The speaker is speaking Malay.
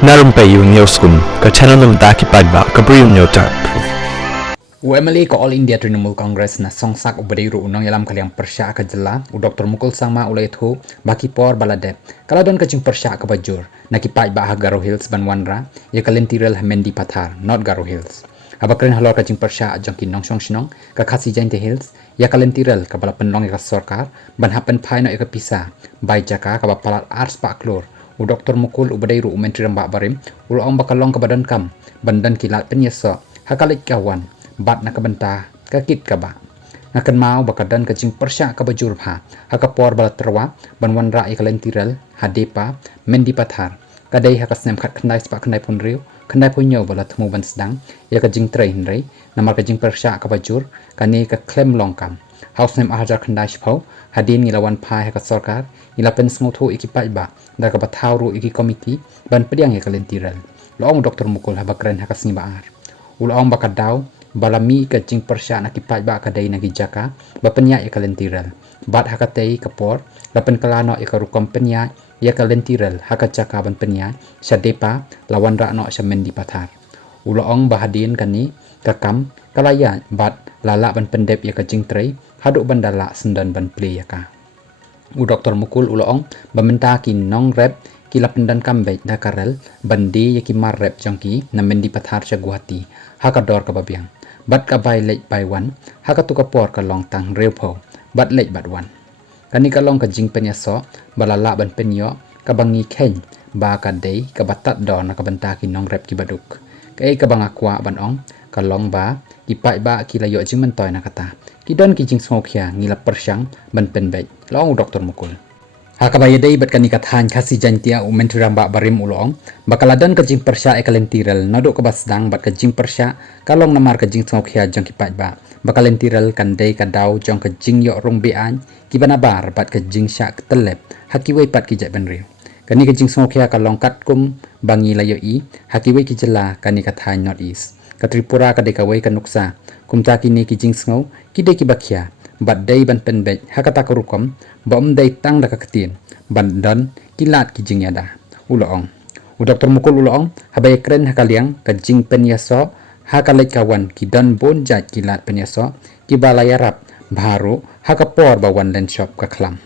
Na Rympei U ke channel nabynta paidbah ke Bri U Hynñiewtrep. UMLA ke All India Trinamool Congress na songsak ubadai ru unang yalam kaliang persya ke jela Dr Mukul sangma ulai thu baki por baladep kaladon ke jingpyrshah ke bajur na ki paidbah Garo Hills banwanra ya kalentirel mendi pathar not Garo Hills abakren halor ke jingpyrshah jong ki nongsong shnong ke Khasi jante Hills ya kalentirel ke bala penlong ya sarkar ban hapen phai no ya pisa bai jaka ke bapalat ars pak klor Dr Mukul ubadai ru menteri rambak barim ulong bakalong ke badan kam bandan kilat penyesa hakalit kawan bat na kabanta kakit kaba ngakan mau bakadan ke jingpyrshah ke bajur pha hakapor balatrwa banwanra ikalentiral hadepa mendi pathar kadai hakasnem khat khandai spa khandai punriu khandai punyo balathmu ban sedang ya ke jingtre hynrei namar ke jingpyrshah ke bajur kani ke klem longkam house nem ajar khandai shpau hadin ngilawan pha ha ka sarkar ilapen smotho iki paidbah da ka bathauru iki komiti ban pdiañg ikalentiral loong Dr Mukul habakren hakasngi baar ulong bakadau balami ke jingpyrshah na ki paidbah kadai na jaka bapenya ya kalentiral bat hakatei kapor lapen kalano ya karukom penya ya kalentiral hakachaka ban penya sadepa lawan rakno semendi pathar ulong bahadin kani kakam kalaya bat lala ban pendep ya ka jingtrei haduk bandala sendan ban play ya ka Dr Mukul ulong bamenta ki nong rep ki lapendan kambek dakarel bandi ya ki mar rep jongki na mendi pathar chaguhati hakador ka babiang bat ka bai lek bai wan hakatu ka por ka long tang repo bat lek bat wan kani ka long ka jing penya so balala ban penyo ka bangi khen ba ka dei ka batat don na ka banta ki nong rep ki baduk ka e ka bangakwa ban ong ka long ba ki paidbah ki layo jing mentoy na kata ki don ki jing smokhya ngila persyang ban penbek long Dr Mukul hakabaya dei bat kani kathan Khasi jantia menteri rambak barim ulong bakaladan ke jingpyrshah ekalentiral nodok ke basdang bat ke jingpyrshah kalong namar ke jing smokhya jong ki paidbah bakalentiral kandai kadau jong ke jing yok rong bean ki banabar bat ke jing syak telep hakiwei pat ki jek benriu kani ke jing smokhya kalong katkum bangi layo i hakiwei ki jela kani kathan north east ke Tripura ka dekawei ke nuksa kumta kini ki jing sngo ki de ki bakhya bat dei ban penbek hakata karukom bom dei tang da kaketin bandan kilat ki jing yada ulong Dr Mukul ulong habai kren hakaliang ka jing penyaso hakalek kawan ki dan bon jat kilat penyaso ki balayarap baroh hakapor bawan len shop ka klam